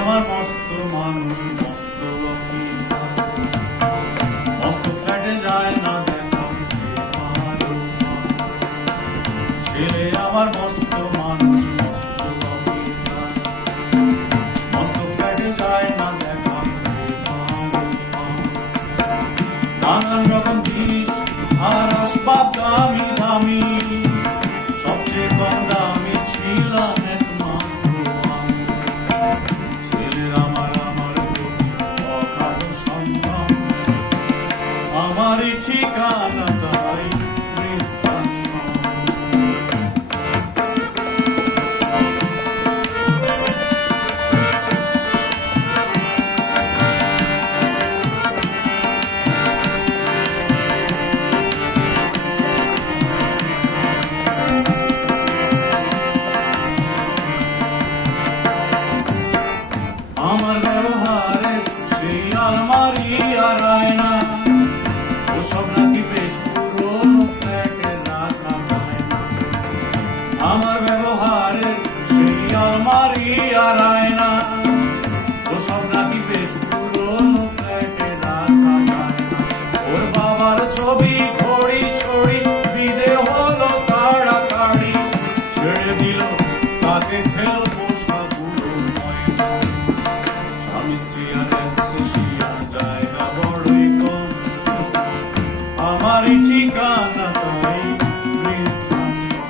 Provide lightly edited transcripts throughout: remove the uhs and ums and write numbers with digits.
আমার মস্ত মানুষ, মস্ত অফিসার, মস্ত ফ্ল্যাটে যায় না দেখা। ছেলে আমার মস্ত মানুষ, মস্ত অফিসার, মস্ত ফ্ল্যাটে যায় না দেখা। নানান রকম জিনিস আর আসবাব দামি দামি, সবচেয়ে কম দামি ছিলাম একমাত্র আমি। ছেলের আমার অগাধ সম্ভ্রম, আমারই ঠিকানা তাই বৃদ্ধাশ্রম। আমার ব্যবহারে সেই আলমারি আর আয়না, ওসব নাকি বেশ পুরনো ফ্ল্যাটে রাখা যায় না। আমার ব্যবহারে সেই আলমারি আর আয়না, ওসব নাকি বেশ পুরনো ফ্ল্যাটে রাখা যায় না। ওর বাবার ছবি ঘড়ি ছড়ি বিদে হলো তাড়াতাড়ি, ছেড়ে দিল তাকে খেলো পোষাগুলো ময়না। স্বামী স্ত্রী আর অ্যাসোসিয়েশন জায়গা বড়ই কম, আমারই ঠিকানা তাই বৃদ্ধাশ্রম।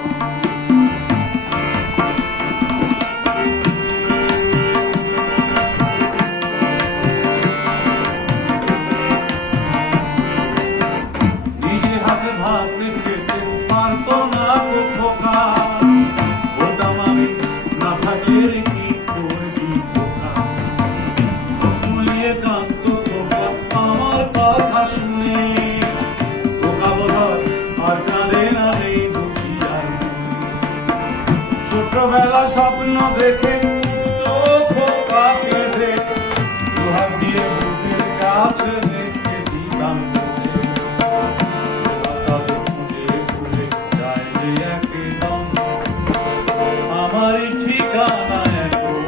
নিজে হাতে ভাত খেতে পারতো না গো খোকা, বলতাম আমি না থাকলে রে কি করবি খোকা। চোখ ফুলিয়ে কাঁদতো খোকা আমার কথা শুনে, খোকা বোধহয় আর কাঁদে না রে বুঝি আর। ছোটবেলা স্বপ্ন দেখে তো খোকা কেঁদে, দুহাত দিয়ে বুকের কাছে রেখে দিতাম তুলে। বাতাসে ফুলে ফুলে যায় রে একদম, আমারই ঠিকানা এখন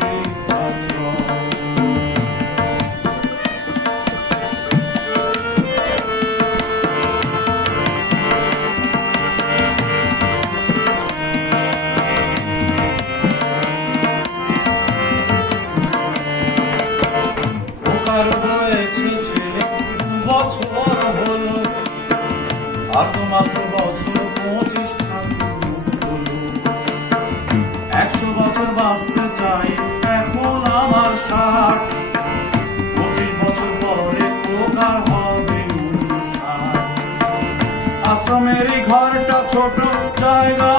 বৃদ্ধাশ্রম। খোকার হয়েছে ছেলে 2 বছর হলো, আর তো মাত্র বছর 25 ঠাকুর হলো। 100 বছর বাঁচতে চাই এখন আমার 60, 25 বছর পরে খোকার হবে 59। আশ্রমেরই ঘরটা ছোট, জায়গা